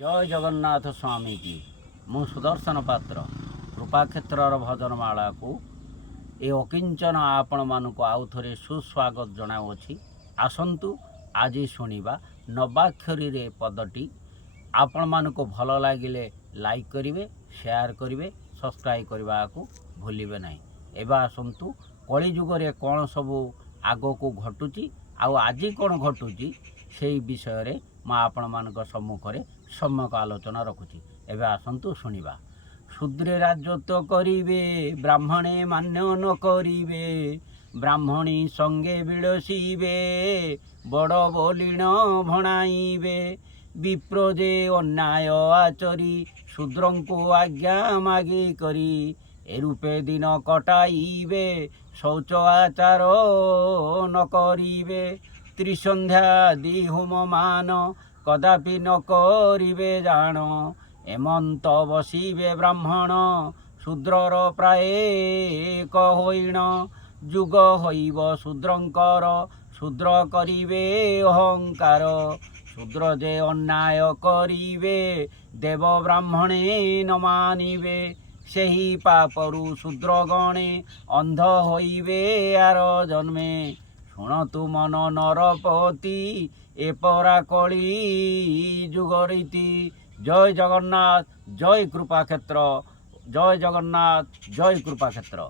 जय जगन्नाथ स्वामी की मु सुदर्शन पात्र कृपाक्षेत्र भजनमाला को ए अकिंचन आपण मानक आउ थे सुस्वागत जनाऊँगी। आसतु आज शुणा नवाक्षरी रे पदटी आपण मानक भल लगे लाइक करेंगे, शेयर करेंगे, सब्सक्राइब करने को भूलिए ना। एवं आसतु कलिजुगे कौन सबू आग को घटुची आज कौन घटुची से विषय मैं आपण मानक सम्मुखें सम्यक आलोचना रखुची। एवं आसतु शुणा। शूद्रे राजत्व करिवे ब्राह्मणे मान्य न करिवे, ब्राह्मणी संगे विड़सीबे बड़ बलिण भणाइबे। विप्र जे अन्याय आचरी शूद्रों को आज्ञा मागी करी, एरूपे दिन कटाइबे शौच आचार न करिवे। त्रिसंध्या दिहुम मान कदापि न करिवे जान, एमंत बसिबे ब्राह्मण शूद्रर प्राय एक होइण। जुग होइब शूद्रंकर शूद्र करिवे अहंकार, शूद्र जे अन्याय करिवे देव ब्राह्मणे न मानिबे। सेही पापरु शूद्र गणे अंध होइबे आर जन्मे। शुणतु मन नरपति एपरा कली जुगरीति। जय जगन्नाथ, जय कृपाक्षेत्र, जय जगन्नाथ, जय कृपाक्षेत्र।